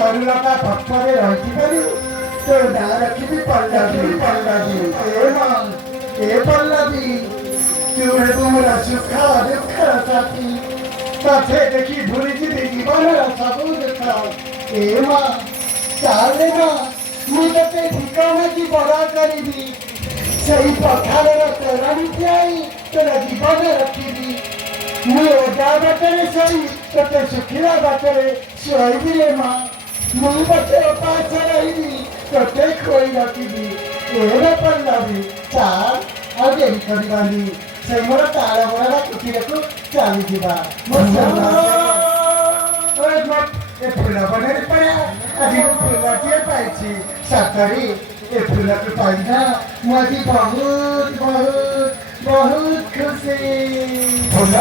ତରୁଲତା ପଛରେ ରହିଥିବାରୁ ତୋ ନାଁ ରଖିବି ପଲ୍ଲବୀ। ଏ ପଲ୍ଲବୀ ତୁ ହେବୁ ମୋର ସୁଖ ଦୁଃଖର ସାଥୀ, ତତେ ଦେଖି ଭୁଲିଯିବି ଜୀବନର ସବୁ ଦୁଃଖ। ଏ ମା ଚାଲେ ମା, ମୁଁ ତତେ ଭିକ ମାଗି ବଡ଼ କରିବି, ସେଇ ପଖାଳର ତୋରାଣି ପିଆଇ ତୋର ଜୀବନ ରଖିବି। ମୁଁ ଓଦା ବାଟରେ ଶୋଇ ତତେ ଶୁଖିଲା ବାଟରେ ଶୋଇବି ରେ ମା, ମୁଁ ପଛେ ଉପାସ ରହିବି ତତେ ଖୋଇ ରଖିବି। ଏ ପଲ୍ଲବୀ ଚାଲ ଆଉ ଡେରି କରିବାନି, ସେ ମୋର ତାଳ ବରା କୁଟୀରକୁ ଚାଲିଯିବା। ଏ ଫୁଲ ବନରେ ପରା ଆଜି ମୁଁ ଫୁଲଟିଏ ପାଇଛି, ସତରେ ଏ ଫୁଲକୁ ପାଇନା ମୁଁ ଆଜି ବହୁତ ବହୁତ ବହୁତ ଖୁସି। ଫୁଲ